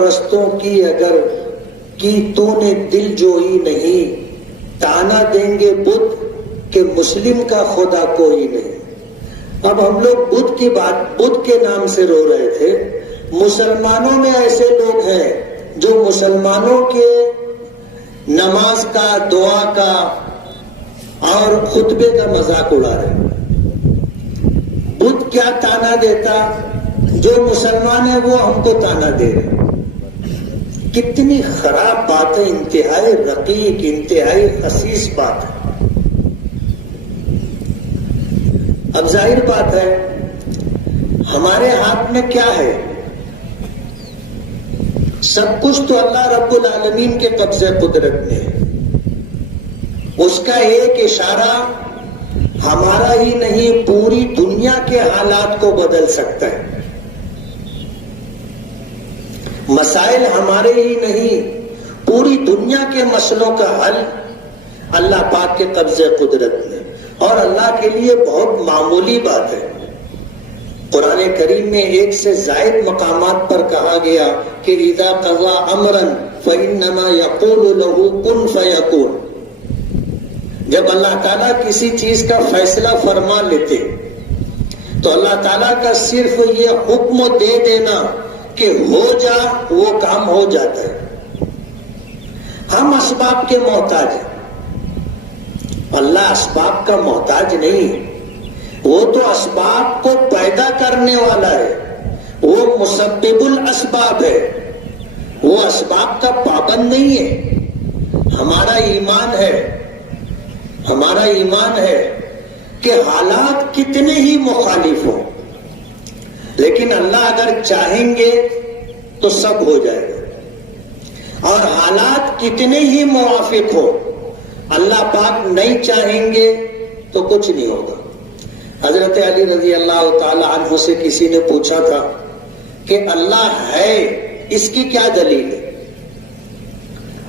پرستوں کی اگر کی تو نے دل جوئی نہیں، تانا دیں گے بدھ کہ مسلم کا خدا کوئی نہیں۔ اب ہم لوگ بدھ کی بات، بدھ کے نام سے رو رہے تھے۔ مسلمانوں میں ایسے لوگ ہیں جو مسلمانوں کے نماز کا، دعا کا اور خطبے کا مذاق اڑا رہے ہیں۔ بدھ کیا تانا دیتا؟ جو مسلمان ہے وہ ہم کو تانا دے رہے۔ کتنی خراب بات ہے، انتہائی رقیق، انتہائی خسیس بات ہے۔ اب ظاہر بات ہے ہمارے ہاتھ میں کیا ہے؟ سب کچھ تو اللہ رب العالمین کے قبضے قدرت میں ہے۔ اس کا ایک اشارہ ہمارا ہی نہیں پوری دنیا کے حالات کو بدل سکتا ہے۔ مسائل ہمارے ہی نہیں پوری دنیا کے مسئلوں کا حل اللہ پاک کے قبضے قدرت میں، اور اللہ کے لیے بہت معمولی بات ہے۔ قرآن کریم میں ایک سے زائد مقامات پر کہا گیا کہ اذا قضى امرا فانما يقول له كن فيكون۔ جب اللہ تعالیٰ کسی چیز کا فیصلہ فرما لیتے تو اللہ تعالیٰ کا صرف یہ حکم دے دینا کہ ہو جا، وہ کام ہو جاتا ہے۔ ہم اسباب کے محتاج ہیں، اللہ اسباب کا محتاج نہیں۔ وہ تو اسباب کو پیدا کرنے والا ہے، وہ مسبب الاسباب ہے، وہ اسباب کا پابند نہیں ہے۔ ہمارا ایمان ہے، ہمارا ایمان ہے کہ حالات کتنے ہی مخالف ہوں لیکن اللہ اگر چاہیں گے تو سب ہو جائے گا، اور حالات کتنے ہی موافق ہو اللہ پاک نہیں چاہیں گے تو کچھ نہیں ہوگا۔ حضرت علی رضی اللہ تعالی عنہ سے کسی نے پوچھا تھا کہ اللہ ہے، اس کی کیا دلیل ہے؟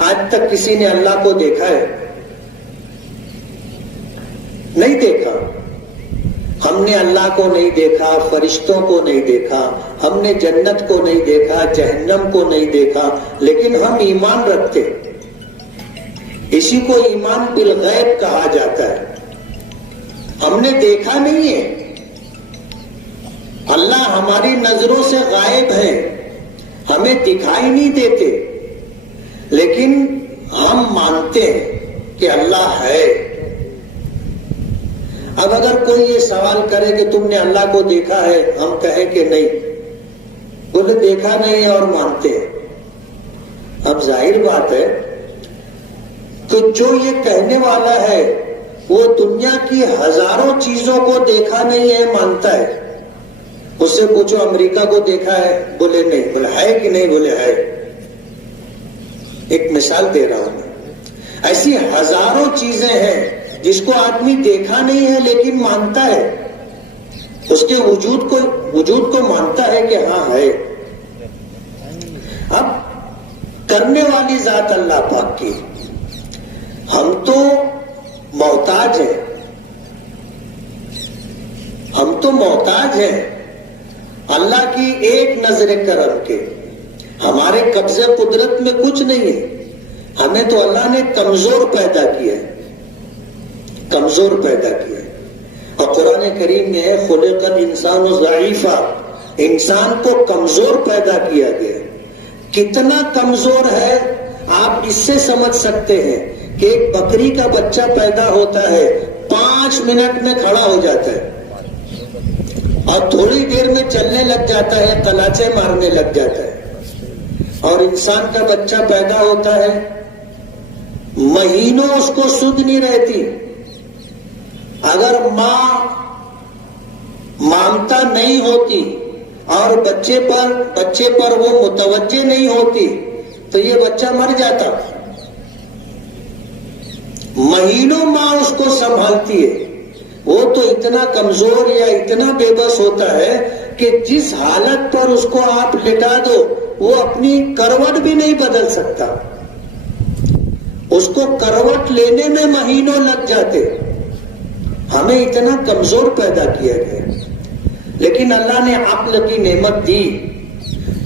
آج تک کسی نے اللہ کو دیکھا ہے؟ نہیں دیکھا۔ ہم نے اللہ کو نہیں دیکھا، فرشتوں کو نہیں دیکھا، ہم نے جنت کو نہیں دیکھا، جہنم کو نہیں دیکھا، لیکن ہم ایمان رکھتے۔ اسی کو ایمان بالغیب کہا جاتا ہے۔ ہم نے دیکھا نہیں ہے، اللہ ہماری نظروں سے غائب ہے، ہمیں دکھائی نہیں دیتے، لیکن ہم مانتے ہیں کہ اللہ ہے۔ اب اگر کوئی یہ سوال کرے کہ تم نے اللہ کو دیکھا ہے، ہم کہیں کہ نہیں، بولے دیکھا نہیں اور مانتے ہیں۔ اب ظاہر بات ہے کہ جو یہ کہنے والا ہے وہ دنیا کی ہزاروں چیزوں کو دیکھا نہیں ہے، مانتا ہے۔ اس سے پوچھو امریکہ کو دیکھا ہے؟ بولے نہیں۔ بولے ہے کہ نہیں؟ بولے ہے۔ ایک مثال دے رہا ہوں میں، ایسی ہزاروں چیزیں ہیں جس کو آدمی دیکھا نہیں ہے لیکن مانتا ہے، اس کے وجود کو مانتا ہے کہ ہاں ہے۔ اب کرنے والی ذات اللہ پاک کی، ہم تو محتاج ہیں، ہم تو محتاج ہیں اللہ کی ایک نظر کرم کے۔ ہمارے قبضے قدرت میں کچھ نہیں ہے، ہمیں تو اللہ نے کمزور پیدا کیا ہے، کمزور پیدا کیا ہے۔ اور قرآن کریم میں ہے خلق الانسان ضعیفا، انسان کو کمزور پیدا کیا گیا۔ کتنا کمزور ہے آپ اس سے سمجھ سکتے ہیں کہ ایک بکری کا بچہ پیدا ہوتا ہے، 5 منٹ میں کھڑا ہو جاتا ہے اور تھوڑی دیر میں چلنے لگ جاتا ہے، کلاچے مارنے لگ جاتا ہے۔ اور انسان کا بچہ پیدا ہوتا ہے، مہینوں اس کو سدھ نہیں رہتی۔ اگر ماں مامتا نہیں ہوتی اور بچے پر وہ متوجہ نہیں ہوتی تو یہ بچہ مر جاتا۔ مہینوں ماں اس کو سنبھالتی ہے، وہ تو اتنا کمزور یا اتنا بے بس ہوتا ہے کہ جس حالت پر اس کو آپ لٹا دو وہ اپنی کروٹ بھی نہیں بدل سکتا، اس کو کروٹ لینے میں مہینوں لگ جاتے۔ ہمیں اتنا کمزور پیدا کیا گیا، لیکن اللہ نے عقل کی نعمت دی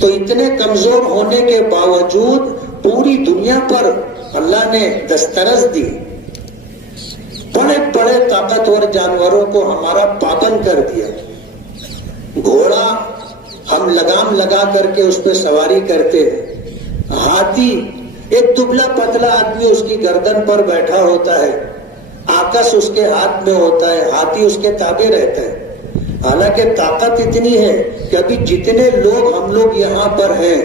تو اتنے کمزور ہونے کے باوجود پوری دنیا پر اللہ نے دسترس دی، بڑے بڑے طاقتور جانوروں کو ہمارا پابند کر دیا۔ گھوڑا ہم لگام لگا کر کے اس پہ سواری کرتے ہیں، ہاتھی ایک دبلا پتلا آدمی اس کی گردن پر بیٹھا ہوتا ہے، آکس اس کے ہاتھ میں ہوتا ہے، ہاتھی اس کے تابع رہتا ہے۔ حالانکہ طاقت اتنی ہے کہ ابھی جتنے لوگ ہم لوگ یہاں پر ہیں،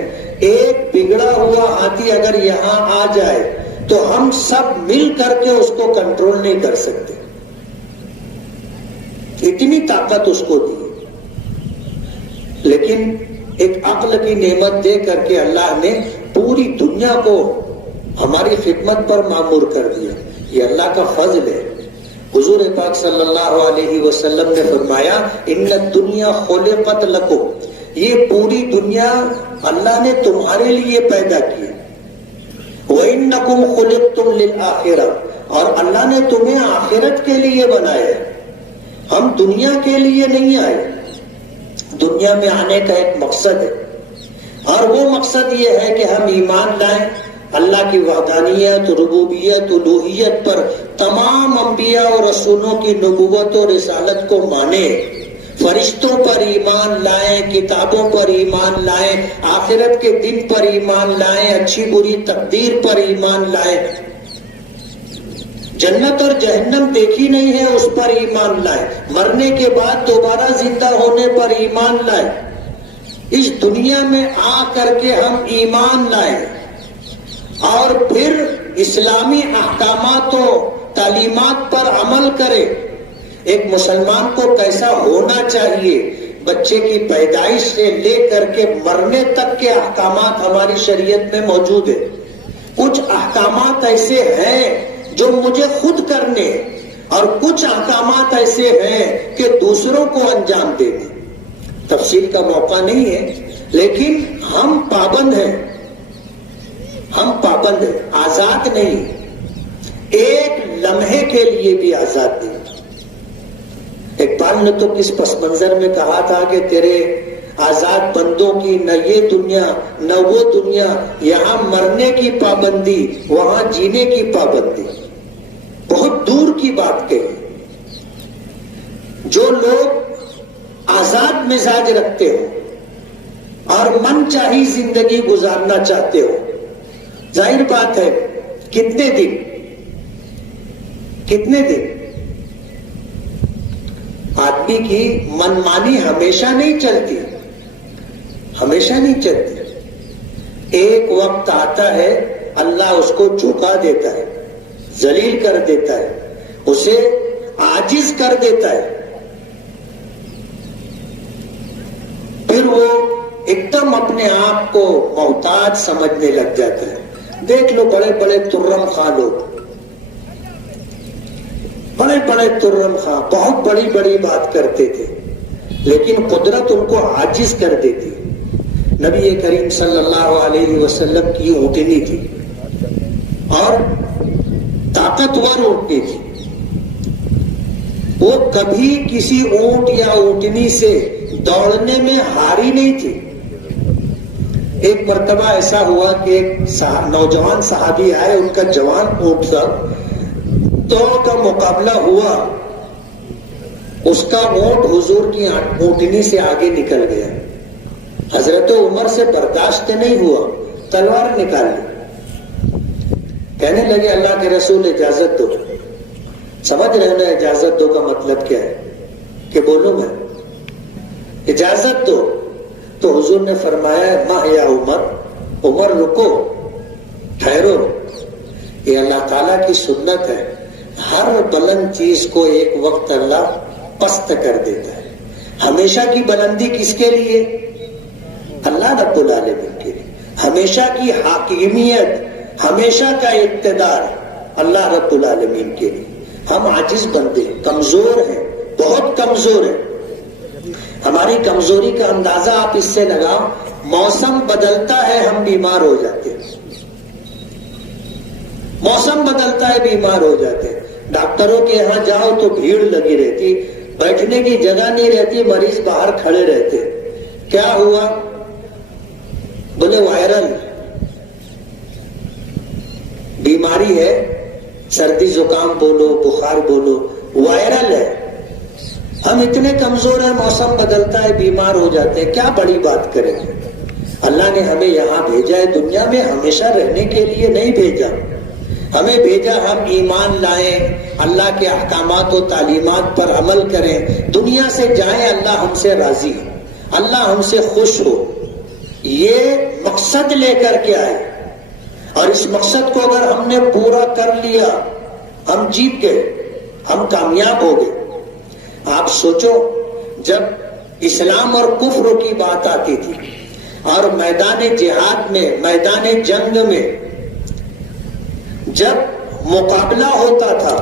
ایک بگڑا ہوا ہاتھی اگر یہاں آ جائے تو ہم سب مل کر کے اس کو کنٹرول نہیں کر سکتے، اتنی طاقت اس کو دی۔ لیکن ایک عقل کی نعمت دے کر کے اللہ نے پوری دنیا کو ہماری خدمت پر مامور کر دیا۔ یہ اللہ کا فضل ہے۔ حضور پاک صلی اللہ علیہ وسلم نے فرمایا ان الدنیا خلقت لکم، یہ پوری دنیا اللہ نے تمہارے لیے پیدا کی، وَإِنَّكُمْ خُلِقْتُمْ لِلْآخِرَةِ، اور اللہ نے تمہیں آخرت کے لیے بنایا۔ ہم دنیا کے لیے نہیں آئے، دنیا میں آنے کا ایک مقصد ہے، اور وہ مقصد یہ ہے کہ ہم ایمان لائیں اللہ کی وحدانیت، ربوبیت، الوہیت پر، تمام انبیاء اور رسولوں کی نبوت اور رسالت کو مانیں، فرشتوں پر ایمان لائیں، کتابوں پر ایمان لائیں، آخرت کے دن پر ایمان لائیں، اچھی بری تقدیر پر ایمان لائیں، جنت اور جہنم دیکھی نہیں ہے اس پر ایمان لائیں، مرنے کے بعد دوبارہ زندہ ہونے پر ایمان لائیں۔ اس دنیا میں آ کر کے ہم ایمان لائیں اور پھر اسلامی احکامات و تعلیمات پر عمل کریں۔ ایک مسلمان کو کیسا ہونا چاہیے، بچے کی پیدائش سے لے کر کے مرنے تک کے احکامات ہماری شریعت میں موجود ہیں۔ کچھ احکامات ایسے ہیں جو مجھے خود کرنے، اور کچھ احکامات ایسے ہیں کہ دوسروں کو انجام دینے۔ تفصیل کا موقع نہیں ہے، لیکن ہم پابند ہیں، ہم پابند ہیں، آزاد نہیں، ایک لمحے کے لیے بھی آزاد نہیں۔ اقبال نے تو کس پس منظر میں کہا تھا کہ تیرے آزاد بندوں کی نہ یہ دنیا نہ وہ دنیا، یہاں مرنے کی پابندی وہاں جینے کی پابندی، بہت دور کی بات کہی۔ جو لوگ آزاد مزاج رکھتے ہو اور من چاہی زندگی گزارنا چاہتے ہو، ظاہر بات ہے کتنے دن آدمی کی منمانی ہمیشہ نہیں چلتی، ہمیشہ نہیں چلتی۔ ایک وقت آتا ہے اللہ اس کو جھکا دیتا ہے، ذلیل کر دیتا ہے، اسے عاجز کر دیتا ہے، پھر وہ ایک دم اپنے آپ کو محتاج سمجھنے لگ جاتا ہے۔ دیکھ لو بڑے بڑے ترم خاں لوگ، بڑے بڑے ترم خاں بہت بڑی بڑی بات کرتے تھے، لیکن قدرت ان کو عاجز کر دیتی۔ نبی کریم صلی اللہ علیہ وسلم کی اونٹنی تھی اور طاقتور اونٹنی تھی، وہ کبھی کسی اونٹ یا اونٹنی سے دوڑنے میں ہاری نہیں تھی۔ ایک مرتبہ ایسا ہوا کہ ایک نوجوان صحابی آئے، ان کا جوان اونٹ تھا، دوڑ کا مقابلہ ہوا، اس کا اونٹ حضور کی اونٹنی سے آگے نکل گیا۔ حضرت عمر سے برداشت نہیں ہوا، تلوار نکال لی، کہنے لگے اللہ کے رسول اجازت دو۔ سمجھ رہے نا اجازت دو کا مطلب کیا ہے؟ کہ بولوں میں اجازت دو، تو حضور نے فرمایا ماں یا عمر، عمر رکو، ٹھہرو، یہ اللہ تعالیٰ کی سنت ہے، ہر بلند چیز کو ایک وقت اللہ پست کر دیتا ہے۔ ہمیشہ کی بلندی کس کے لیے؟ اللہ رب العالمین کے لیے۔ ہمیشہ کی حاکمیت، ہمیشہ کا اقتدار اللہ رب العالمین کے لیے۔ ہم عاجز بندے، کمزور ہیں، بہت کمزور ہیں۔ ہماری کمزوری کا اندازہ آپ اس سے لگاؤ، موسم بدلتا ہے ہم بیمار ہو جاتے ہیں، موسم بدلتا ہے بیمار ہو جاتے ہیں۔ ڈاکٹروں کے یہاں جاؤ تو بھیڑ لگی رہتی، بیٹھنے کی جگہ نہیں رہتی، مریض باہر کھڑے رہتے۔ کیا ہوا؟ بولے وائرل بیماری ہے، سردی زکام بولو بخار بولو، وائرل ہے. ہم اتنے کمزور ہیں، موسم بدلتا ہے بیمار ہو جاتے ہیں، کیا بڑی بات کریں گے. اللہ نے ہمیں یہاں بھیجا ہے، دنیا میں ہمیشہ رہنے کے لیے نہیں بھیجا. ہمیں بھیجا ہم ایمان لائیں، اللہ کے احکامات و تعلیمات پر عمل کریں، دنیا سے جائیں اللہ ہم سے راضی، اللہ ہم سے خوش ہو. یہ مقصد لے کر کے آئے، اور اس مقصد کو اگر ہم نے پورا کر لیا ہم جیت گئے، ہم کامیاب ہو گئے. آپ سوچو جب اسلام اور کفر کی بات آتی تھی اور میدان جہاد میں، میدان جنگ میں جب مقابلہ ہوتا تھا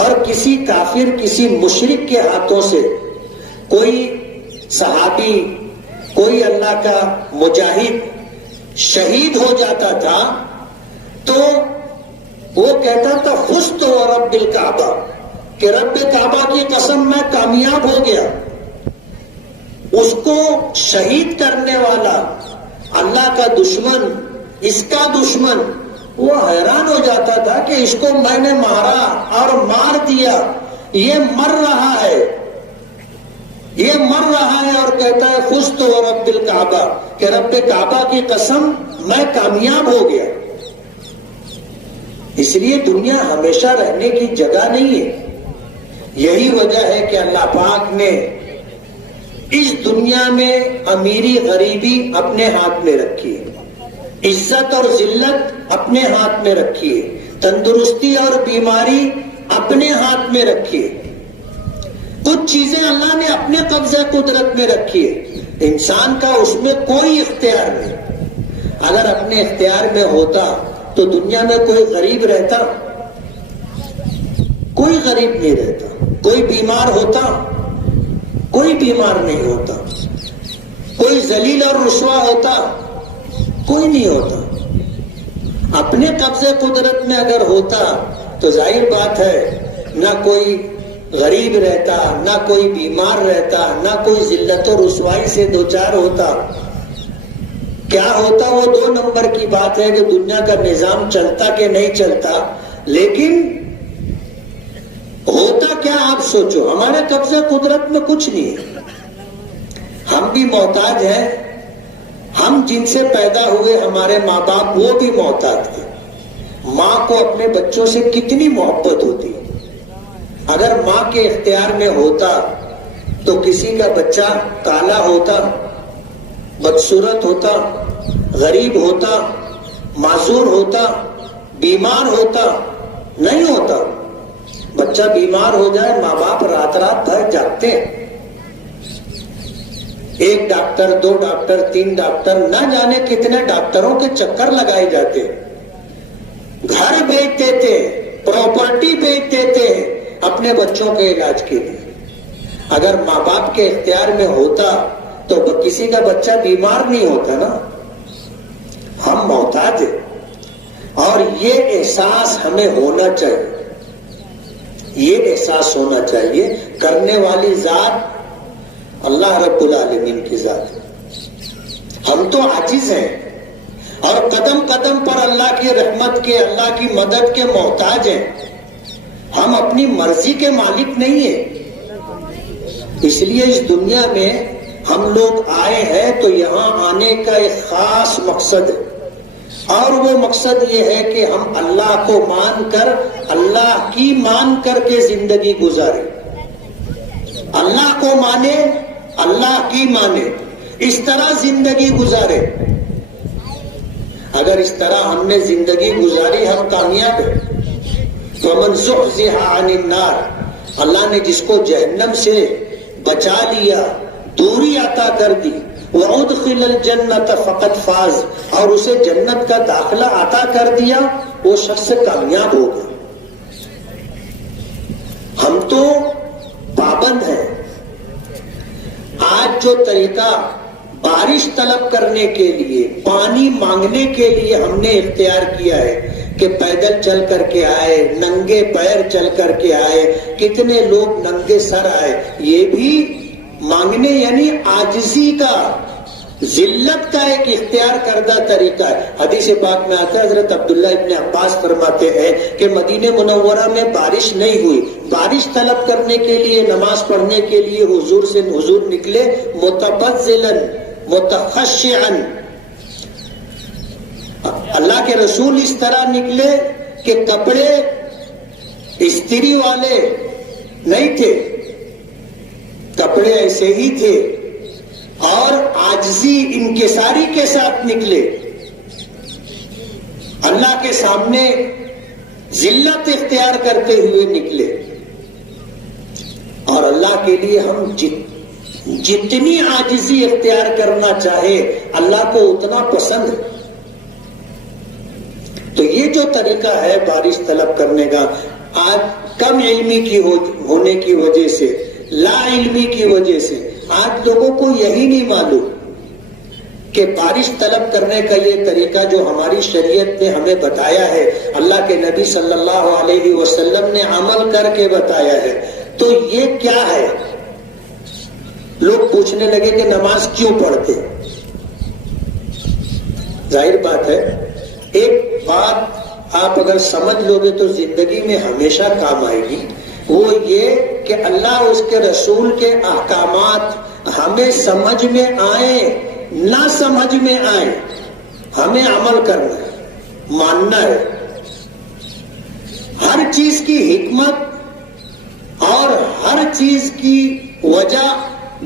اور کسی کافر کسی مشرک کے ہاتھوں سے کوئی صحابی کوئی اللہ کا مجاہد شہید ہو جاتا تھا تو وہ کہتا تھا فزت ورب الکعبہ، کہ رب کعبہ کی قسم میں کامیاب ہو گیا. اس کو شہید کرنے والا اللہ کا دشمن، اس کا دشمن، وہ حیران ہو جاتا تھا کہ اس کو میں نے مارا اور مار دیا، یہ مر رہا ہے، یہ مر رہا ہے اور کہتا ہے فزت ورب الکعبہ، کہ رب کعبہ کی قسم میں کامیاب ہو گیا. اس لیے دنیا ہمیشہ رہنے کی جگہ نہیں ہے. یہی وجہ ہے کہ اللہ پاک نے اس دنیا میں امیری غریبی اپنے ہاتھ میں رکھی ہے، عزت اور ذلت اپنے ہاتھ میں رکھی ہے، تندرستی اور بیماری اپنے ہاتھ میں رکھی ہے. کچھ چیزیں اللہ نے اپنے قبضہ قدرت میں رکھی ہے، انسان کا اس میں کوئی اختیار نہیں. اگر اپنے اختیار میں ہوتا تو دنیا میں کوئی غریب رہتا؟ کوئی غریب نہیں رہتا. کوئی بیمار ہوتا؟ کوئی بیمار نہیں ہوتا. کوئی ذلیل اور رسوا ہوتا؟ کوئی نہیں ہوتا. اپنے قبضے قدرت میں اگر ہوتا تو ظاہر بات ہے نہ کوئی غریب رہتا، نہ کوئی بیمار رہتا، نہ کوئی ذلت و رسوائی سے دوچار ہوتا. کیا ہوتا وہ 2 نمبر کی بات ہے کہ دنیا کا نظام چلتا کہ نہیں چلتا. لیکن ہوتا کیا آپ سوچو، ہمارے قبضہ قدرت میں کچھ نہیں ہے. ہم بھی محتاج ہیں. ہم جن سے پیدا ہوئے ہمارے ماں باپ وہ بھی محتاج تھے. ماں کو اپنے بچوں سے کتنی محبت ہوتی ہے. اگر ماں کے اختیار میں ہوتا تو کسی کا بچہ کالا ہوتا، بدصورت ہوتا، غریب ہوتا، معذور ہوتا، بیمار ہوتا؟ نہیں ہوتا. بچہ بیمار ہو جائے ماں باپ رات رات بھر جاگتے ہیں. 1 ڈاکٹر 2 ڈاکٹر 3 ڈاکٹر، نہ جانے کتنے ڈاکٹروں کے چکر لگائے جاتے. گھر بیچ دیتے، پراپرٹی بیچ دیتے اپنے بچوں کے علاج کے لیے. اگر ماں باپ کے اختیار میں ہوتا تو کسی کا بچہ بیمار نہیں ہوتا نا. ہم محتاج ہیں اور یہ احساس ہمیں ہونا چاہیے. یہ احساس ہونا چاہیے. کرنے والی ذات اللہ رب العالمین کی ذات. ہم تو عاجز ہیں اور قدم قدم پر اللہ کی رحمت کے، اللہ کی مدد کے محتاج ہیں. ہم اپنی مرضی کے مالک نہیں ہیں. اس لیے اس دنیا میں ہم لوگ آئے ہیں تو یہاں آنے کا ایک خاص مقصد ہے، اور وہ مقصد یہ ہے کہ ہم اللہ کو مان کر، اللہ کی مان کر کے زندگی گزاریں. اللہ کو مانے، اللہ کی مانے، اس طرح زندگی گزارے. اگر اس طرح ہم نے زندگی گزاری ہم کامیاب ہیں. وَمَنْ زُحْزِحَ عَنِ النَّارِ، اللہ نے جس کو جہنم سے بچا لیا، دوری عطا کر دی، وَأُدْخِلَ الْجَنَّةَ فَقَدْ فَازَ، اور اسے جنت کا داخلہ عطا کر دیا، وہ شخص کامیاب ہو گیا. ہم تو پابند ہیں. آج جو طریقہ بارش طلب کرنے کے لیے، پانی مانگنے کے لیے ہم نے اختیار کیا ہے کہ پیدل چل کر کے آئے، ننگے پیر چل کر کے آئے، کتنے لوگ ننگے سر آئے، یہ بھی مانگنے یعنی عاجزی کا، ذلت کا ایک اختیار کردہ طریقہ ہے. حدیث پاک میں آتا ہے، حضرت عبداللہ ابن عباس فرماتے ہیں کہ مدینہ منورہ میں بارش نہیں ہوئی، بارش طلب کرنے کے لیے، نماز پڑھنے کے لیے حضور نکلے متبذلاً متخشعاً. اللہ کے رسول اس طرح نکلے کہ کپڑے استری والے نہیں تھے، کپڑے ایسے ہی تھے، اور عاجزی انکساری کے ساتھ نکلے. اللہ کے سامنے ذلت اختیار کرتے ہوئے نکلے. اور اللہ کے لیے ہم جتنی عاجزی اختیار کرنا چاہے اللہ کو اتنا پسند ہے. تو یہ جو طریقہ ہے بارش طلب کرنے کا، آج کم علمی کی ہونے کی وجہ سے، لا علمی کی وجہ سے آج لوگوں کو یہی نہیں معلوم کہ بارش طلب کرنے کا یہ طریقہ جو ہماری شریعت نے ہمیں بتایا ہے، اللہ کے نبی صلی اللہ علیہ وسلم نے عمل کر کے بتایا ہے، تو یہ کیا ہے؟ لوگ پوچھنے لگے کہ نماز کیوں پڑھتے؟ ظاہر بات ہے، ایک بات آپ اگر سمجھ لو گے تو زندگی میں ہمیشہ کام آئے گی، وہ یہ کہ اللہ اس کے رسول کے احکامات ہمیں سمجھ میں آئیں نہ سمجھ میں آئیں، ہمیں عمل کرنا ہے، ماننا ہے. ہر چیز کی حکمت اور ہر چیز کی وجہ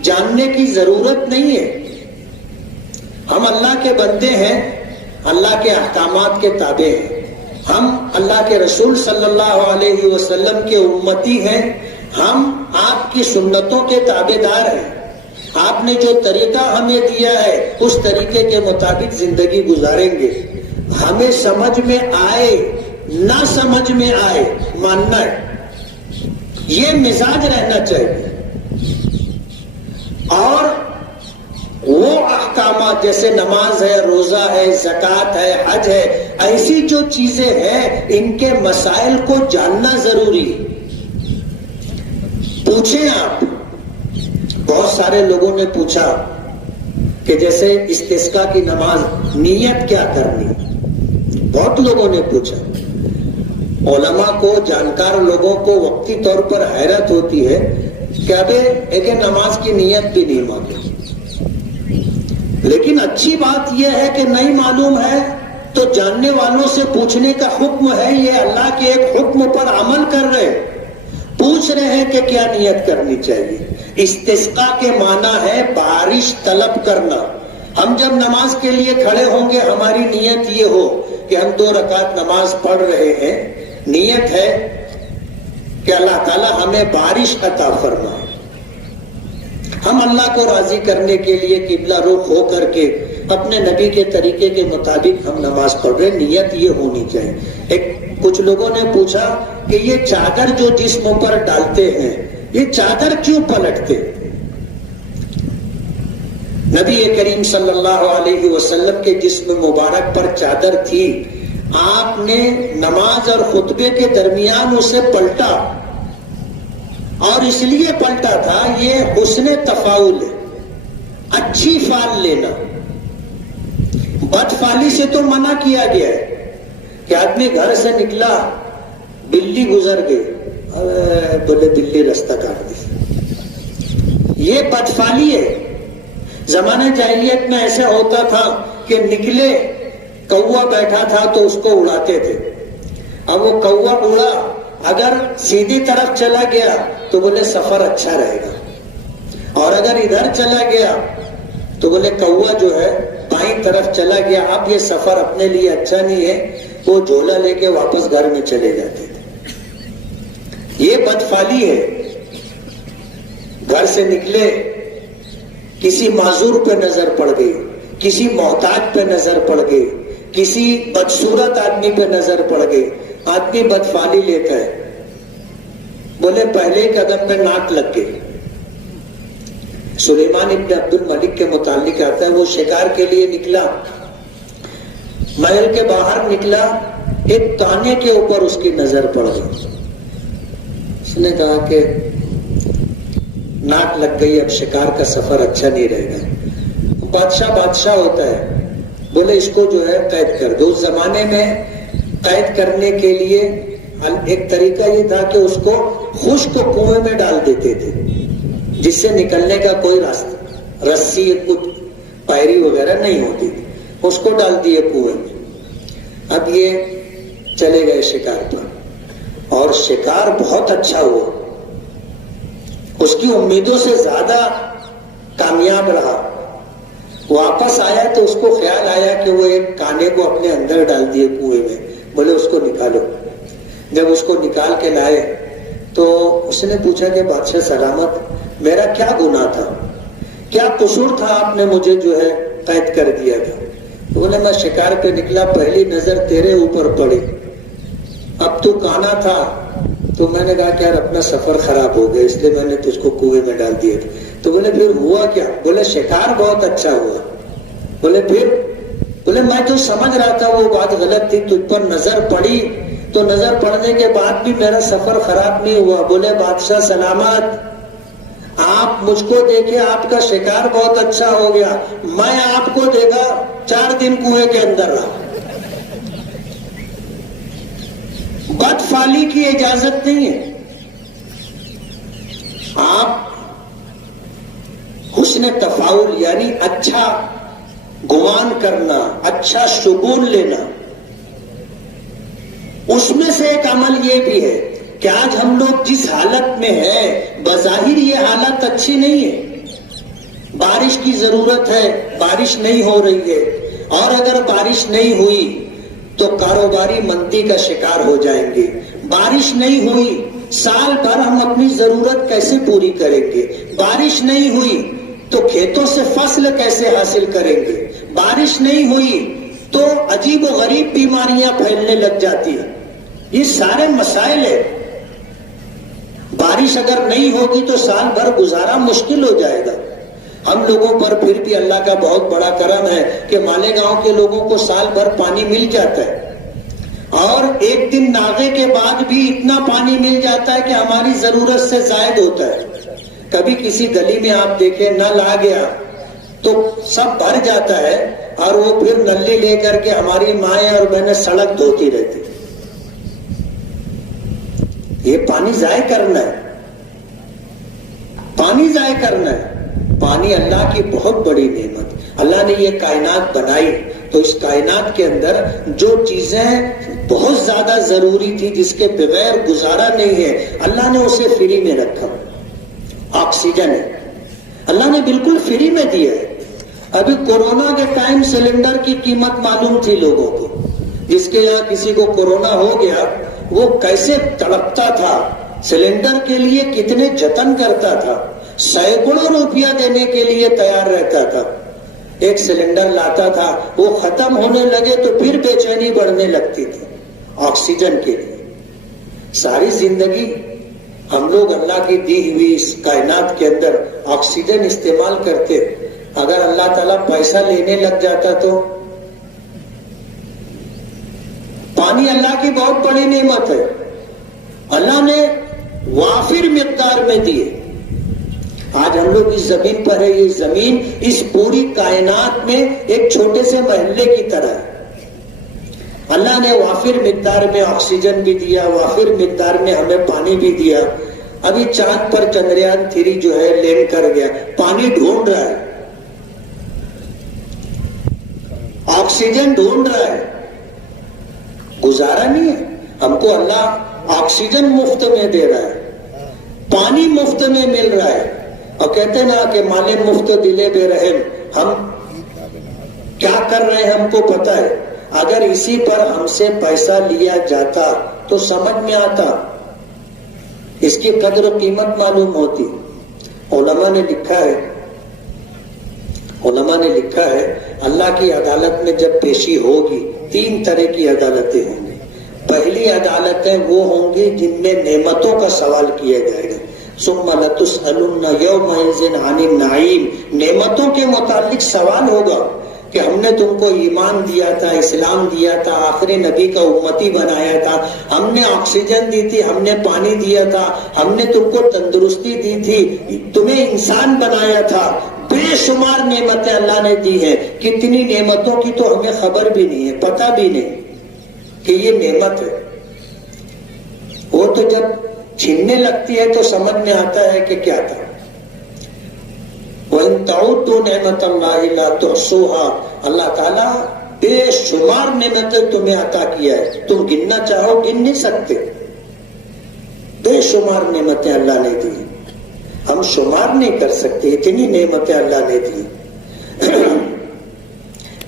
جاننے کی ضرورت نہیں ہے. ہم اللہ کے بندے ہیں، اللہ کے احکامات کے تابع ہیں، ہم اللہ کے رسول صلی اللہ علیہ وسلم کے امتی ہیں، ہم آپ کی سنتوں کے تابع دار ہیں. آپ نے جو طریقہ ہمیں دیا ہے اس طریقے کے مطابق زندگی گزاریں گے. ہمیں سمجھ میں آئے نہ سمجھ میں آئے، ماننا ہے. یہ مزاج رہنا چاہیے. اور وہ احکامات جیسے نماز ہے، روزہ ہے، زکوٰۃ ہے، حج ہے، ایسی جو چیزیں ہیں ان کے مسائل کو جاننا ضروری ہے. پوچھیں آپ، بہت سارے لوگوں نے پوچھا کہ جیسے استسقاء کی نماز نیت کیا کرنی، بہت لوگوں نے پوچھا. علماء کو، جانکار لوگوں کو وقتی طور پر حیرت ہوتی ہے کہ ابے ایک نماز کی نیت بھی نہیں معلوم. لیکن اچھی بات یہ ہے کہ نہیں معلوم ہے تو جاننے والوں سے پوچھنے کا حکم ہے. یہ اللہ کے ایک حکم پر عمل کر رہے ہیں، پوچھ رہے ہیں کہ کیا نیت کرنی چاہیے. استسقاء کے معنی ہے بارش طلب کرنا. ہم جب نماز کے لیے کھڑے ہوں گے ہماری نیت یہ ہو کہ ہم 2 رکعت نماز پڑھ رہے ہیں، نیت ہے کہ اللہ تعالی ہمیں بارش عطا فرمائے. ہم اللہ کو راضی کرنے کے لیے قبلہ رخ ہو کر کے اپنے نبی کے طریقے کے مطابق ہم نماز پڑھ رہے ہیں، نیت یہ ہونی چاہیے. کچھ لوگوں نے پوچھا کہ یہ چادر جو جسم پر ڈالتے ہیں یہ چادر کیوں پلٹتے؟ نبی کریم صلی اللہ علیہ وسلم کے جسم مبارک پر چادر تھی، آپ نے نماز اور خطبے کے درمیان اسے پلٹا، اور اس لیے پلٹا تھا یہ حسن تفاعل ہے، اچھی فال لینا. بد فالی سے تو منع کیا گیا ہے کہ آدمی گھر سے نکلا، بلی گزر گئی، بولے بلی راستہ کاٹ دی، یہ بد فالی ہے. زمانے جاہلیت میں ایسا ہوتا تھا کہ نکلے، کوا بیٹھا تھا تو اس کو اڑاتے تھے. اب وہ کوا اڑا، اگر سیدھی طرف چلا گیا تو بولے سفر اچھا رہے گا، اور اگر ادھر چلا گیا تو بولے کوا جو ہے بائیں طرف چلا گیا، اب یہ سفر اپنے لیے اچھا نہیں ہے، وہ جھولا لے کے واپس گھر میں چلے جاتے تھے. یہ بدفالی ہے. گھر سے نکلے، کسی معذور پہ نظر پڑ گئی، کسی محتاج پہ نظر پڑ گئی، کسی بدصورت آدمی پہ نظر پڑ گئی، آدمی بدفالی لیتا ہے، بولے پہلے قدم پہ ناک لگ گئی. سلیمان ابن عبد الملک کے متعلق آتا ہے، وہ شکار کے لیے نکلا، محل کے باہر نکلا، ایک تانے کے اوپر اس کی نظر پڑ گئی. اس نے کہا کہ ناک لگ گئی، اب شکار کا سفر اچھا نہیں رہے گا. بادشاہ ہوتا ہے، بولے اس کو جو ہے قید کر دو۔ اس زمانے میں قید کرنے کے لیے ایک طریقہ یہ تھا کہ اس کو خشک کنویں میں ڈال دیتے تھے جس سے نکلنے کا کوئی راستہ، رسی کچھ پائری وغیرہ نہیں ہوتی تھی، اس کو ڈال دیے کنویں میں۔ اب یہ چلے گئے شکار پر اور شکار بہت اچھا ہوا، اس کی امیدوں سے زیادہ کامیاب رہا۔ واپس آیا تو اس کو خیال آیا کہ وہ ایک کانے کو اپنے اندر ڈال دیے کنویں میں، بولے اس کو نکالو۔ جب اس کو نکال کے لائے تو اس نے پوچھا کہ بادشاہ سلامت، میرا کیا گناہ تھا، کیا قصور تھا، آپ نے مجھے جو ہے قید کر دیا تھا؟ تو بولے میں شکار پہ نکلا، پہلی نظر تیرے اوپر پڑی، اب تو کانا تھا تو میں نے کہا کہ یار اپنا سفر خراب ہو گیا، اس لیے میں نے تجھ کو کنویں میں ڈال دیا تھا۔ تو بولے پھر ہوا کیا؟ بولے شکار بہت اچھا ہوا۔ بولے پھر؟ بولے میں تو سمجھ رہا تھا وہ بات غلط تھی، تجھ پر نظر پڑی تو نظر پڑنے کے بعد بھی میرا سفر خراب نہیں ہوا۔ بولے بادشاہ سلامت، آپ مجھ کو دیکھے آپ کا شکار بہت اچھا ہو گیا، میں آپ کو دیکھا 4 دن کنویں کے اندر رہا۔ بدفعلی کی اجازت نہیں ہے، آپ حسن تفاعل یعنی اچھا گمان کرنا، اچھا شگون لینا، اس میں سے ایک عمل یہ بھی ہے کہ آج ہم لوگ جس حالت میں ہیں بظاہر یہ حالت اچھی نہیں ہے، بارش کی ضرورت ہے، بارش نہیں ہو رہی ہے، اور اگر بارش نہیں ہوئی تو کاروباری مندی کا شکار ہو جائیں گے، بارش نہیں ہوئی سال بھر ہم اپنی ضرورت کیسے پوری کریں گے، بارش نہیں ہوئی تو کھیتوں سے فصل کیسے حاصل کریں گے، بارش نہیں ہوئی تو عجیب و غریب بیماریاں پھیلنے لگ جاتی ہیں۔ یہ سارے مسائل ہیں، بارش اگر نہیں ہوگی تو سال بھر گزارا مشکل ہو جائے گا۔ ہم لوگوں پر پھر بھی اللہ کا بہت بڑا کرم ہے کہ مالیگاؤں کے لوگوں کو سال بھر پانی مل جاتا ہے، اور ایک دن ناغے کے بعد بھی اتنا پانی مل جاتا ہے کہ ہماری ضرورت سے زائد ہوتا ہے۔ کبھی کسی گلی میں آپ دیکھیں نل آ گیا تو سب بھر جاتا ہے، اور وہ پھر نلی لے کر کے ہماری مائیں اور بہنیں سڑک دھوتی رہتی۔ یہ پانی ضائع کرنا ہے، پانی ضائع کرنا ہے۔ پانی اللہ کی بہت بڑی نعمت، اللہ نے یہ کائنات بنائی تو اس کائنات کے اندر جو چیزیں بہت زیادہ ضروری تھی جس کے بغیر گزارا نہیں ہے، اللہ نے اسے فری میں رکھا۔ آکسیجن ہے، اللہ نے بالکل فری میں دیا ہے۔ ابھی کورونا کے ٹائم سلنڈر کی قیمت معلوم تھی لوگوں کو، جس کے یہاں کسی کو کورونا ہو گیا وہ کیسے تڑپتا تھا، سلنڈر کے لیے کتنے جتن کرتا تھا، سینکڑوں روپیہ دینے کے لیے تیار رہتا تھا۔ ایک سلنڈر لاتا تھا، وہ ختم ہونے لگے تو پھر بے چینی بڑھنے لگتی تھی آکسیجن کے لیے۔ ساری زندگی ہم لوگ اللہ کی دی ہوئی اس کائنات کے اندر آکسیجن استعمال کرتے، اگر اللہ تعالیٰ پیسہ لینے لگ جاتا تو؟ پانی اللہ کی بہت بڑی نعمت ہے، اللہ نے وافر مقدار میں دیے۔ آج ہم لوگ اس زمین پر ہے، یہ زمین اس پوری کائنات میں ایک چھوٹے سے محلے کی طرح ہے۔ اللہ نے وافر مقدار میں آکسیجن بھی دیا، وافر مقدار میں ہمیں پانی بھی دیا۔ ابھی چاند پر چندریان 3 جو ہے لینڈ کر گیا، پانی ڈھونڈ رہا ہے، آکسیجن ڈھونڈ رہا ہے، گزارا نہیں ہے۔ ہم کو اللہ آکسیجن مفت میں دے رہا ہے، پانی مفت میں مل رہا ہے، اور کہتے نا کہ مالے مفت دلے بے رحم۔ ہم کیا کر رہے ہیں ہم کو پتا ہے، اگر اسی پر ہم سے پیسہ لیا جاتا تو سمجھ میں آتا، اس کی قدر و قیمت معلوم ہوتی۔ علماء نے لکھا ہے اللہ کی عدالت میں جب پیشی ہوگی 3 طرح کی عدالتیں ہوں گی۔ پہلی عدالتیں وہ ہوں گی جن میں نعمتوں کا سوال کیا جائے گا، ثم لتسألن یومئذ عن النعیم، نعمتوں کے متعلق سوال ہوگا کہ ہم نے تم کو ایمان دیا تھا، اسلام دیا تھا، آخری نبی کا امتی بنایا تھا، ہم نے آکسیجن دی تھی، ہم نے پانی دیا تھا، ہم نے تم کو تندرستی دی تھی، تمہیں انسان بنایا تھا، بے شمار نعمتیں اللہ نے دی ہیں. کتنی نعمتوں کی تو ہمیں خبر بھی نہیں ہے، پتہ بھی نہیں کہ یہ نعمت ہے. وہ تو جب چھیننے لگتی ہے تو سمجھ میں آتا ہے کہ کیا تھا. وَإِن تَعُدُّوا نِعْمَةَ اللَّهِ لَا تُحْصُوهَا. اللہ تعالیٰ بے شمار نعمتیں تمہیں عطا کیا ہے، تم گننا چاہو گن نہیں سکتے. بے شمار نعمتیں اللہ نے دی، ہم شمار نہیں کر سکتے، اتنی نعمتیں اللہ نے دی.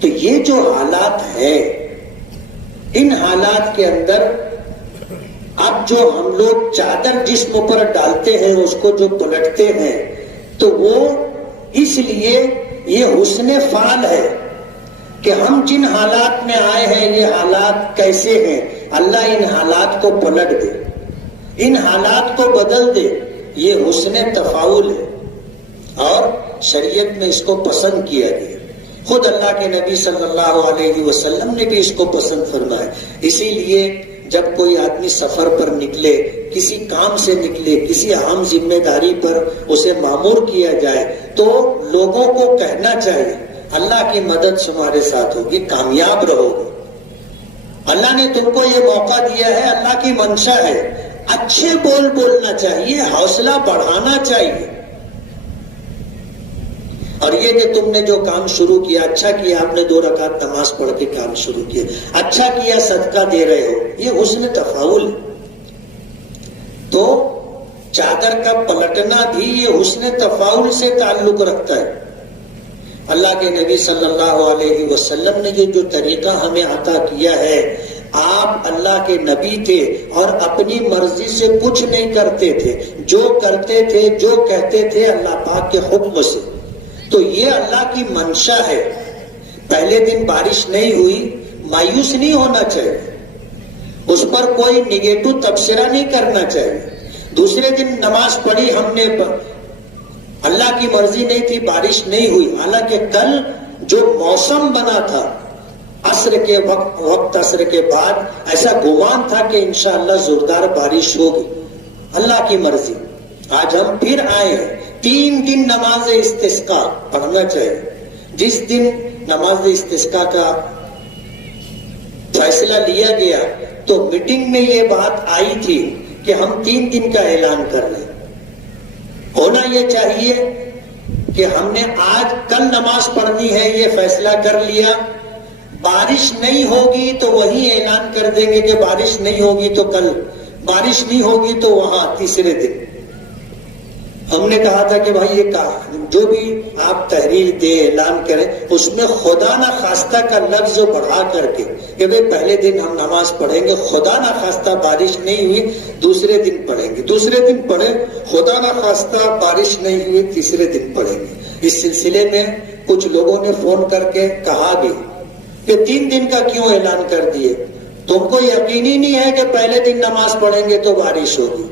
تو یہ جو حالات ہیں، ان حالات کے اندر اب جو ہم لوگ چادر جسم پر ڈالتے ہیں اس کو جو پلٹتے ہیں، تو وہ اس لیے یہ حسن فعل ہے کہ ہم جن حالات میں آئے ہیں یہ حالات کیسے ہیں، اللہ ان حالات کو پلٹ دے، ان حالات کو بدل دے. یہ حسن تفاعل ہے اور شریعت میں اس کو پسند کیا گیا. خود اللہ کے نبی صلی اللہ علیہ وسلم نے بھی اس کو پسند فرمایا. اسی لیے جب کوئی آدمی سفر پر نکلے، کسی کام سے نکلے، کسی اہم ذمہ داری پر اسے مامور کیا جائے، تو لوگوں کو کہنا چاہیے اللہ کی مدد تمہارے ساتھ ہوگی، کامیاب رہو گے. اللہ نے تم کو یہ موقع دیا ہے، اللہ کی منشا ہے. اچھے بول بولنا چاہیے، حوصلہ بڑھانا چاہیے. اور یہ کہ تم نے جو کام شروع کیا، اچھا کیا، آپ نے 2 رکعت نماز پڑھ کے کام شروع کیا، اچھا کیا، صدقہ دے رہے ہو، یہ حسن تفاعل ہے. تو چادر کا پلٹنا بھی یہ حسن تفاعل سے تعلق رکھتا ہے. اللہ کے نبی صلی اللہ علیہ وسلم نے یہ جو طریقہ ہمیں عطا کیا ہے، آپ اللہ کے نبی تھے اور اپنی مرضی سے کچھ نہیں کرتے تھے، جو کرتے تھے، جو کہتے تھے اللہ پاک کے حکم سے. تو یہ اللہ کی منشا ہے. پہلے دن بارش نہیں ہوئی، مایوس نہیں ہونا چاہیے، اس پر کوئی نگیٹو تبصرہ نہیں کرنا چاہیے. دوسرے دن نماز پڑھی ہم نے، اللہ کی مرضی نہیں تھی، بارش نہیں ہوئی، حالانکہ کل جو موسم بنا تھا عصر کے وقت عصر کے بعد ایسا گمان تھا کہ انشاءاللہ زوردار بارش ہوگی، اللہ کی مرضی. آج ہم پھر آئے ہیں. 3 دن نماز استسقاء پڑھنا چاہیے. جس دن نماز استسقاء کا فیصلہ لیا گیا تو میٹنگ میں یہ بات آئی تھی کہ ہم 3 دن کا اعلان کر لیں. ہونا یہ چاہیے کہ ہم نے آج کل نماز پڑھنی ہے، یہ فیصلہ کر لیا. بارش نہیں ہوگی تو وہی اعلان کر دیں گے کہ بارش نہیں ہوگی تو کل، بارش نہیں ہوگی تو وہاں تیسرے دن. ہم نے کہا تھا کہ بھائی یہ جو بھی آپ تحریر دے، اعلان کریں، اس میں خدا نہ خواستہ کا لفظ بڑھا کر کے کہ بھائی پہلے دن ہم نماز پڑھیں گے، خدا نہ خواستہ بارش نہیں ہوئی دوسرے دن پڑھیں گے، دوسرے دن پڑھیں، خدا نہ خواستہ بارش نہیں ہوئی تیسرے دن پڑھیں گے. اس سلسلے میں کچھ لوگوں نے فون کر کے کہا بھی کہ 3 دن کا کیوں اعلان کر دیے؟ تم کو یقین ہی نہیں ہے کہ پہلے دن نماز پڑھیں گے تو بارش ہوگی،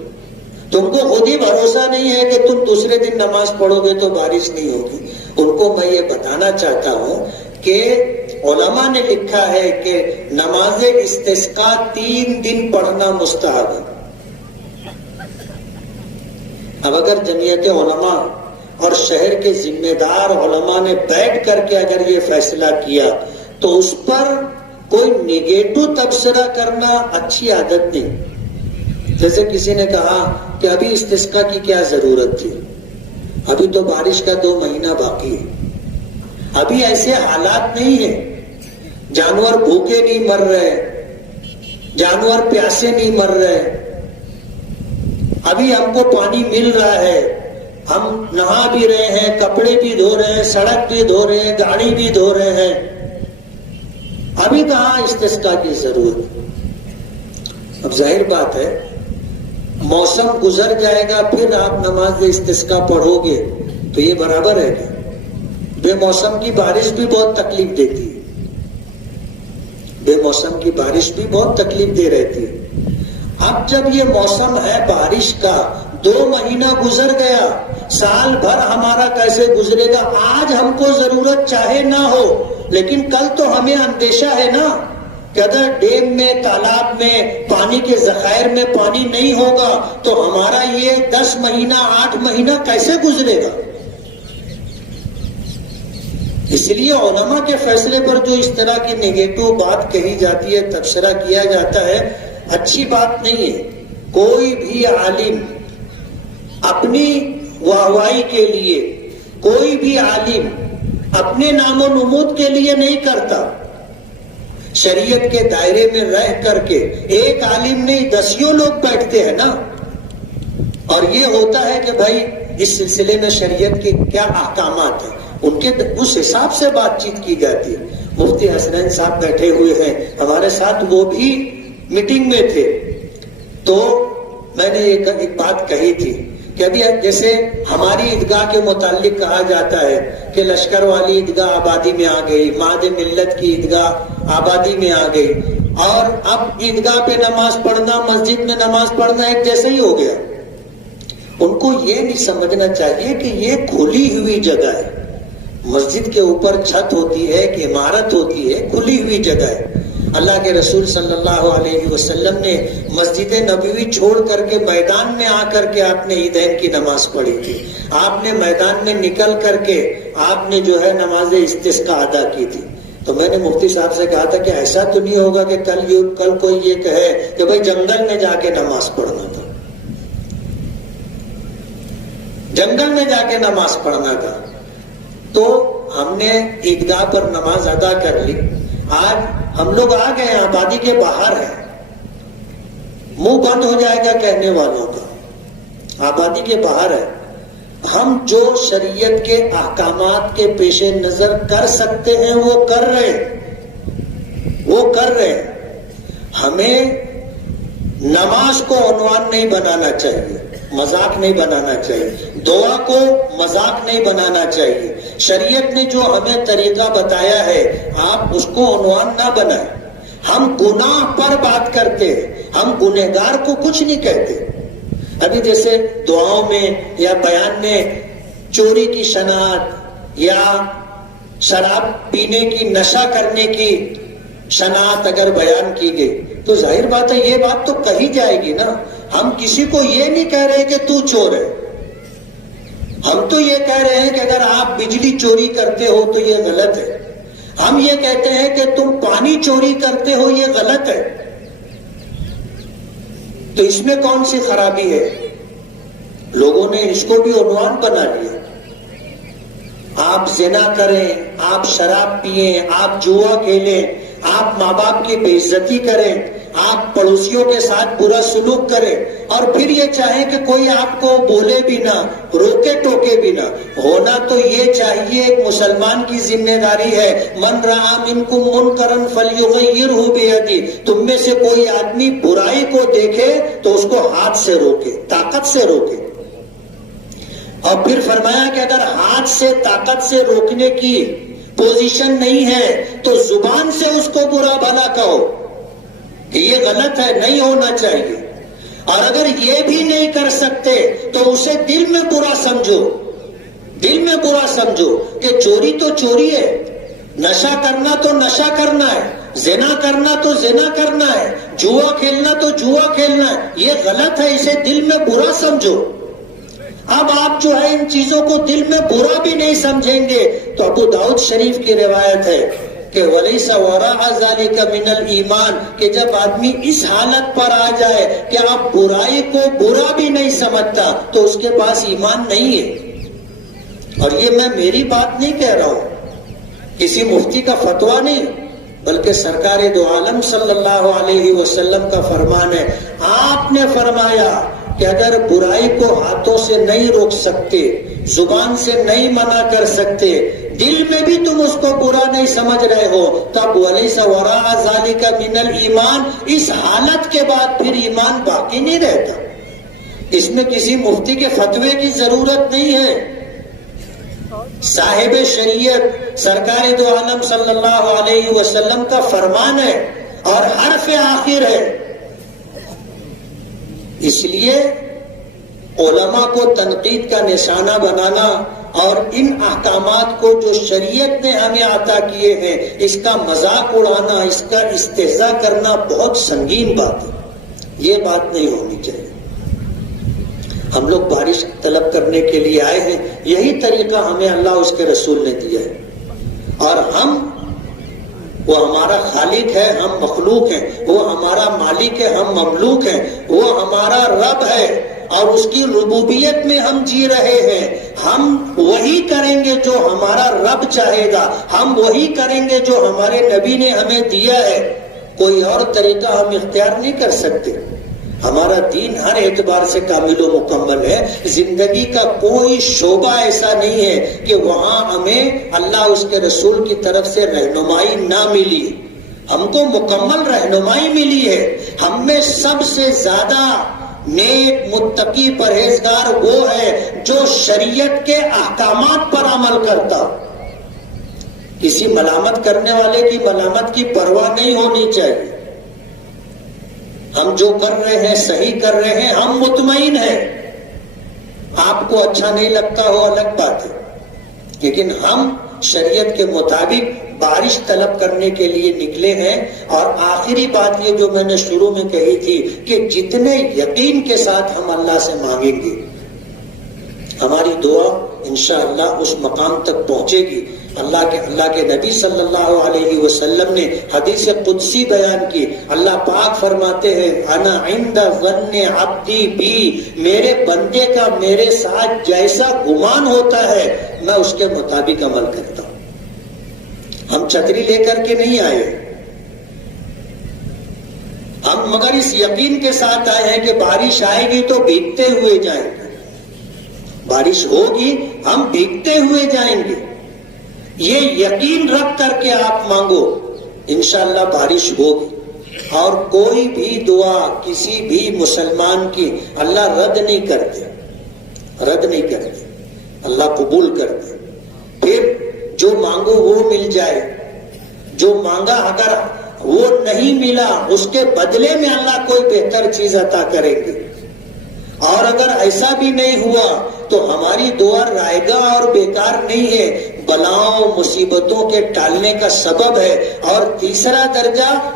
تم کو خود ہی بھروسہ نہیں ہے کہ تم دوسرے دن نماز پڑھو گے تو بارش نہیں ہوگی. ان کو میں یہ بتانا چاہتا ہوں کہ علماء نے لکھا ہے کہ نماز استسقاء 3 دن پڑھنا مستحب ہے. اب اگر جمعیت علماء اور شہر کے ذمہ دار علماء نے بیٹھ کر کے اگر یہ فیصلہ کیا تو اس پر کوئی نگیٹو تبصرہ کرنا اچھی عادت نہیں. جیسے کسی نے کہا کہ ابھی استسقاء کی کیا ضرورت تھی، ابھی تو بارش کا 2 مہینہ باقی ہے، ابھی ایسے حالات نہیں ہیں، جانور بھوکے نہیں مر رہے، جانور پیاسے نہیں مر رہے، ابھی ہم کو پانی مل رہا ہے، ہم نہا بھی رہے ہیں، کپڑے بھی دھو رہے ہیں، سڑک بھی دھو رہے ہیں، گاڑی بھی دھو رہے ہیں، ابھی کہاں استسقاء کی ضرورت. اب ظاہر بات ہے موسم گزر جائے گا پھر آپ نماز استسقاء پڑھو گے تو یہ برابر ہے نا. بے موسم کی بارش بھی بہت تکلیف دیتی ہے، بے موسم کی بارش بھی بہت تکلیف دے رہتی ہے. اب جب یہ موسم ہے بارش کا، 2 مہینہ گزر گیا، سال بھر ہمارا کیسے گزرے گا؟ آج ہم کو ضرورت چاہے نہ ہو لیکن کل تو ہمیں اندیشہ ہے نا کہ اگر ڈیم میں، تالاب میں، پانی کے ذخائر میں پانی نہیں ہوگا تو ہمارا یہ 10 مہینہ 8 مہینہ کیسے گزرے گا؟ اس لیے علماء کے فیصلے پر جو اس طرح کی نگیٹو بات کہی جاتی ہے، تبصرہ کیا جاتا ہے، اچھی بات نہیں ہے۔ کوئی بھی عالم اپنی واہوائی کے لیے، کوئی بھی عالم اپنے نام و نمود کے لیے نہیں کرتا۔ شریعت کے دائرے میں رہ کر کے ایک عالم نہیں، دسیوں لوگ بیٹھتے ہیں نا، اور یہ ہوتا ہے کہ بھائی اس سلسلے میں شریعت کے کیا احکامات ہیں، ان کے اس حساب سے بات چیت کی جاتی ہے۔ مفتی حسنین صاحب بیٹھے ہوئے ہیں ہمارے ساتھ، وہ بھی میٹنگ میں تھے، تو میں نے ایک بات کہی تھی کہ ابھی جیسے ہماری عیدگاہ کے متعلق کہا جاتا ہے کہ لشکر والی عیدگاہ آبادی میں آ گئی، مہد ملت کی عیدگاہ آبادی میں آ گئی، اور اب عیدگاہ پہ نماز پڑھنا، مسجد میں نماز پڑھنا ایک جیسا ہی ہو گیا۔ ان کو یہ نہیں سمجھنا چاہیے کہ یہ کھلی ہوئی جگہ ہے، مسجد کے اوپر چھت ہوتی ہے کہ عمارت ہوتی ہے، کھلی ہوئی جگہ ہے۔ اللہ کے رسول صلی اللہ علیہ وسلم نے مسجد نبوی چھوڑ کر کے میدان میں آ کر کے آپ نے عیدین کی نماز پڑھی تھی، آپ نے میدان میں نکل کر کے آپ نے جو ہے نماز استسقاء ادا کی تھی۔ تو میں نے مفتی صاحب سے کہا تھا کہ ایسا تو نہیں ہوگا کہ کل کوئی یہ کہے کہ بھائی جنگل میں جا کے نماز پڑھنا تھا، جنگل میں جا کے نماز پڑھنا تھا۔ تو ہم نے عیدگاہ پر نماز ادا کر لی، آج ہم لوگ آ گئے ہیں، آبادی کے باہر ہیں، منہ بند ہو جائے گا کہنے والوں کا، آبادی کے باہر ہے۔ ہم جو شریعت کے احکامات کے پیش نظر کر سکتے ہیں وہ کر رہے ہیں، وہ کر رہے ہیں۔ ہمیں نماز کو عنوان نہیں بنانا چاہیے، مذاق نہیں بنانا چاہیے، دعا کو مذاق نہیں بنانا چاہیے۔ شریعت نے جو ہمیں طریقہ بتایا ہے آپ اس کو عنوان نہ بنائیں۔ ہم گناہ پر بات کرتے ہیں، ہم گنہگار کو کچھ نہیں کہتے۔ ابھی جیسے دعاؤں میں یا بیان میں چوری کی شناعت یا شراب پینے کی، نشہ کرنے کی شناعت اگر بیان کی گئی تو ظاہر بات ہے یہ بات تو کہی جائے گی نا۔ ہم کسی کو یہ نہیں کہہ رہے کہ تو چور ہے، ہم تو یہ کہہ رہے ہیں کہ اگر آپ بجلی چوری کرتے ہو تو یہ غلط ہے، ہم یہ کہتے ہیں کہ تم پانی چوری کرتے ہو یہ غلط ہے۔ تو اس میں کون سی خرابی ہے؟ لوگوں نے اس کو بھی عنوان بنا لیا۔ آپ زنا کریں، آپ شراب پیئیں، آپ جوا کھیلیں، آپ ماں باپ کی بے عزتی کریں، آپ پڑوسیوں کے ساتھ برا سلوک کریں، اور پھر یہ چاہیں کہ کوئی آپ کو بولے بھی نہ، روکے ٹوکے بھی نہ۔ ہونا تو یہ چاہیے، ایک مسلمان کی ذمہ داری ہے، من رأى منکم منکرا فلیغیرہ بیدہ، تم میں سے کوئی آدمی برائی کو دیکھے تو اس کو ہاتھ سے روکے، طاقت سے روکے۔ اور پھر فرمایا کہ اگر ہاتھ سے، طاقت سے روکنے کی پوزیشن نہیں ہے تو زبان سے اس کو برا بھلا کہو کہ یہ غلط ہے، نہیں ہونا چاہیے۔ اور اگر یہ بھی نہیں کر سکتے تو اسے دل میں برا سمجھو، دل میں برا سمجھو کہ چوری تو چوری ہے، نشہ کرنا تو نشہ کرنا ہے، زنا کرنا تو زنا کرنا ہے، جوا کھیلنا تو جوا کھیلنا ہے، یہ غلط ہے، اسے دل میں برا سمجھو۔ اب آپ جو ہے ان چیزوں کو دل میں برا بھی نہیں سمجھیں گے تو ابو داؤد شریف کی روایت ہے کہ وَلَيْسَ وَرَاءَ ذَلِكَ مِنَ الْإِيمَانِ، کہ جب آدمی اس حالت پر آ جائے کہ آپ برائی کو برا بھی نہیں سمجھتا تو اس کے پاس ایمان نہیں ہے۔ اور یہ میں میری بات نہیں کہہ رہا ہوں، کسی مفتی کا فتویٰ نہیں، بلکہ سرکار دو عالم صلی اللہ علیہ وسلم کا فرمان ہے۔ آپ نے فرمایا کہ اگر برائی کو ہاتھوں سے نہیں روک سکتے، زبان سے نہیں منع کر سکتے، دل میں بھی تم اس کو برا نہیں سمجھ رہے ہو، تب وَلَيْسَ وَرَاءَ ذَلِكَ مِنَ الْإِيمَانِ، اس حالت کے بعد پھر ایمان باقی نہیں رہتا۔ اس میں کسی مفتی کے فتوے کی ضرورت نہیں ہے، صاحب شریعت سرکار دو عالم صلی اللہ علیہ وسلم کا فرمان ہے اور حرف آخر ہے۔ اس لیے علماء کو تنقید کا نشانہ بنانا اور ان احکامات کو جو شریعت نے ہمیں عطا کیے ہیں اس کا مذاق اڑانا، اس کا استہزاء کرنا بہت سنگین بات ہے، یہ بات نہیں ہونی چاہیے۔ ہم لوگ بارش طلب کرنے کے لیے آئے ہیں، یہی طریقہ ہمیں اللہ اس کے رسول نے دیا ہے۔ اور وہ ہمارا خالق ہے، ہم مخلوق ہیں، وہ ہمارا مالک ہے، ہم مملوک ہیں، وہ ہمارا رب ہے اور اس کی ربوبیت میں ہم جی رہے ہیں۔ ہم وہی کریں گے جو ہمارا رب چاہے گا، ہم وہی کریں گے جو ہمارے نبی نے ہمیں دیا ہے، کوئی اور طریقہ ہم اختیار نہیں کر سکتے۔ ہمارا دین ہر اعتبار سے کامل و مکمل ہے۔ زندگی کا کوئی شعبہ ایسا نہیں ہے کہ وہاں ہمیں اللہ اس کے رسول کی طرف سے رہنمائی نہ ملی۔ ہم کو مکمل رہنمائی ملی ہے۔ ہم میں سب سے زیادہ نیک متقی پرہیزگار وہ ہے جو شریعت کے احکامات پر عمل کرتا۔ کسی ملامت کرنے والے کی ملامت کی پرواہ نہیں ہونی چاہیے۔ ہم جو کر رہے ہیں صحیح کر رہے ہیں، ہم مطمئن ہیں۔ آپ کو اچھا نہیں لگتا ہو الگ بات ہے، لیکن ہم شریعت کے مطابق بارش طلب کرنے کے لیے نکلے ہیں۔ اور آخری بات یہ جو میں نے شروع میں کہی تھی کہ جتنے یقین کے ساتھ ہم اللہ سے مانگیں گے، ہماری دعا انشاءاللہ اس مقام تک پہنچے گی۔ اللہ کے نبی صلی اللہ علیہ وسلم نے حدیث قدسی بیان کی۔ اللہ پاک فرماتے ہیں انا عند ظن عبدی بی، میرے بندے کا میرے ساتھ جیسا گمان ہوتا ہے میں اس کے مطابق عمل کرتا ہوں۔ ہم چھتری لے کر کے نہیں آئے، ہم مگر اس یقین کے ساتھ آئے ہیں کہ بارش آئے گی تو بھیگتے ہوئے جائیں گے، بارش ہوگی ہم بھیگتے ہوئے جائیں گے۔ یہ یقین رکھ کر کے آپ مانگو، انشاءاللہ بارش ہوگی۔ اور کوئی بھی دعا کسی بھی مسلمان کی اللہ رد نہیں کرتے، رد نہیں کرتے، اللہ قبول کرتے۔ پھر جو مانگو وہ مل جائے، جو مانگا اگر وہ نہیں ملا اس کے بدلے میں اللہ کوئی بہتر چیز عطا کریں گے۔ اور اگر ایسا بھی نہیں ہوا تو ہماری دعا رائے گا اور بیکار نہیں ہے، بلاؤں مصیبتوں کے ٹالنے کا سبب ہے۔ اور تیسرا درجہ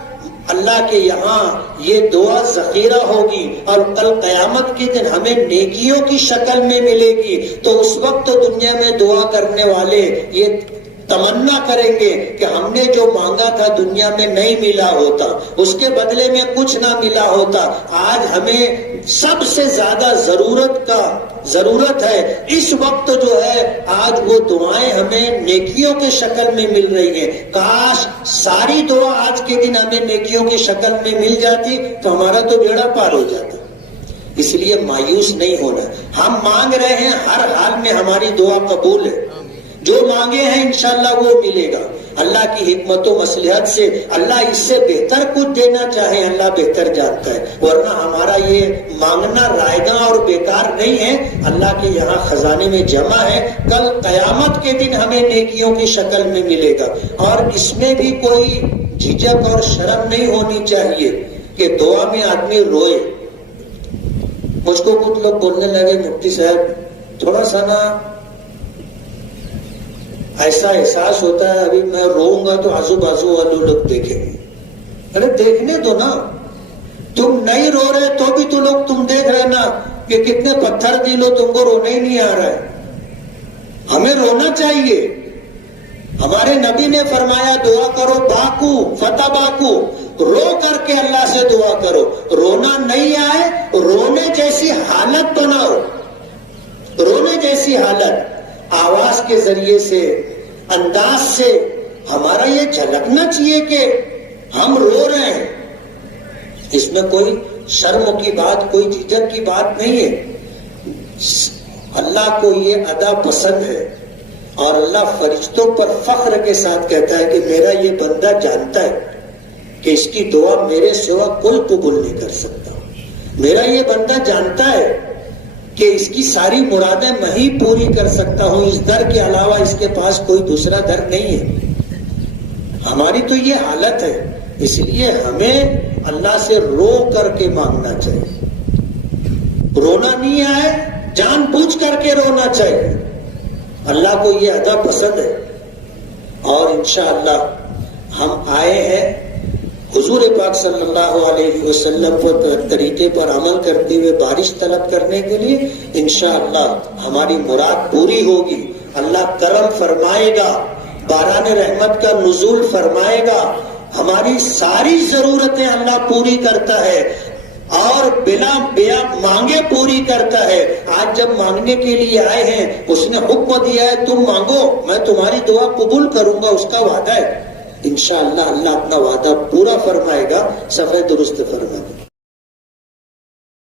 اللہ کے یہاں یہ دعا ذخیرہ ہوگی اور کل قیامت کے دن ہمیں نیکیوں کی شکل میں ملے گی۔ تو اس وقت تو دنیا میں دعا کرنے والے یہ تمنا کریں گے کہ ہم نے جو مانگا تھا دنیا میں نہیں ملا ہوتا، اس کے بدلے میں کچھ نہ ملا ہوتا۔ آج ہمیں سب سے زیادہ ضرورت ہے اس وقت جو ہے، آج وہ دعائیں ہمیں نیکیوں کے شکل میں مل رہی ہیں۔ کاش ساری دعا آج کے دن ہمیں نیکیوں کی شکل میں مل جاتی تو ہمارا تو بیڑا پار ہو جاتا۔ اس لیے مایوس نہیں ہونا، ہم مانگ رہے ہیں، ہر حال میں ہماری دعا قبول ہے۔ جو مانگے ہیں انشاءاللہ وہ ملے گا۔ اللہ کی حکمت و مصلحت سے اللہ اس سے بہتر کچھ دینا چاہے اللہ بہتر جانتا ہے، ورنہ ہمارا یہ مانگنا رائگاں اور بیکار نہیں ہے، اللہ کے یہاں خزانے میں جمع ہے، کل قیامت کے دن ہمیں نیکیوں کی شکل میں ملے گا۔ اور اس میں بھی کوئی جھجک اور شرم نہیں ہونی چاہیے کہ دعا میں آدمی روئے۔ مجھ کو کچھ لوگ بولنے لگے مفتی صاحب تھوڑا سا نا ایسا احساس ہوتا ہے ابھی میں روؤں گا تو آزو بازو والے لوگ دیکھیں گے۔ ارے دیکھنے دو نا، تم نہیں رو رہے تو بھی تو لوگ تم دیکھ رہے نا کہ کتنے پتھر دی لو تم کو رونے ہی نہیں آ رہا ہے۔ ہمیں رونا چاہیے۔ ہمارے نبی نے فرمایا دعا کرو باکو فتح باکو، رو کر کے اللہ سے دعا کرو۔ رونا نہیں آئے رونے جیسی حالت بناؤ، رونے جیسی حالت، آواز کے ذریعے سے، انداز سے ہمارا یہ جھلکنا چاہیے کہ ہم رو رہے ہیں۔ اس میں کوئی شرم کی بات، کوئی جھجک کی بات نہیں ہے۔ اللہ کو یہ ادا پسند ہے اور اللہ فرشتوں پر فخر کے ساتھ کہتا ہے کہ میرا یہ بندہ جانتا ہے کہ اس کی دعا میرے سوا کوئی قبول نہیں کر سکتا۔ میرا یہ بندہ جانتا ہے کہ اس کی ساری مرادیں میں ہی پوری کر سکتا ہوں، اس در کے علاوہ اس کے پاس کوئی دوسرا در نہیں ہے۔ ہماری تو یہ حالت ہے، اس لیے ہمیں اللہ سے رو کر کے مانگنا چاہیے۔ رونا نہیں آئے جان بوجھ کر کے رونا چاہیے، اللہ کو یہ ادا پسند ہے۔ اور انشاءاللہ ہم آئے ہیں حضور پاک صلی اللہ علیہ وسلم کے طریقے پر عمل کرتے ہوئے بارش طلب کرنے کے لیے۔ انشاءاللہ ہماری مراد پوری ہوگی، اللہ کرم فرمائے گا۔ باران رحمت کا نزول فرمائے گا، ہماری ساری ضرورتیں اللہ پوری کرتا ہے اور بلا مانگے پوری کرتا ہے۔ آج جب مانگنے کے لیے آئے ہیں، اس نے حکم دیا ہے تم مانگو، میں تمہاری دعا قبول کروں گا، اس کا وعدہ ہے۔ انشاءاللہ اللہ اپنا وعدہ پورا فرمائے گا۔ صفحہ درست فرمائے گا۔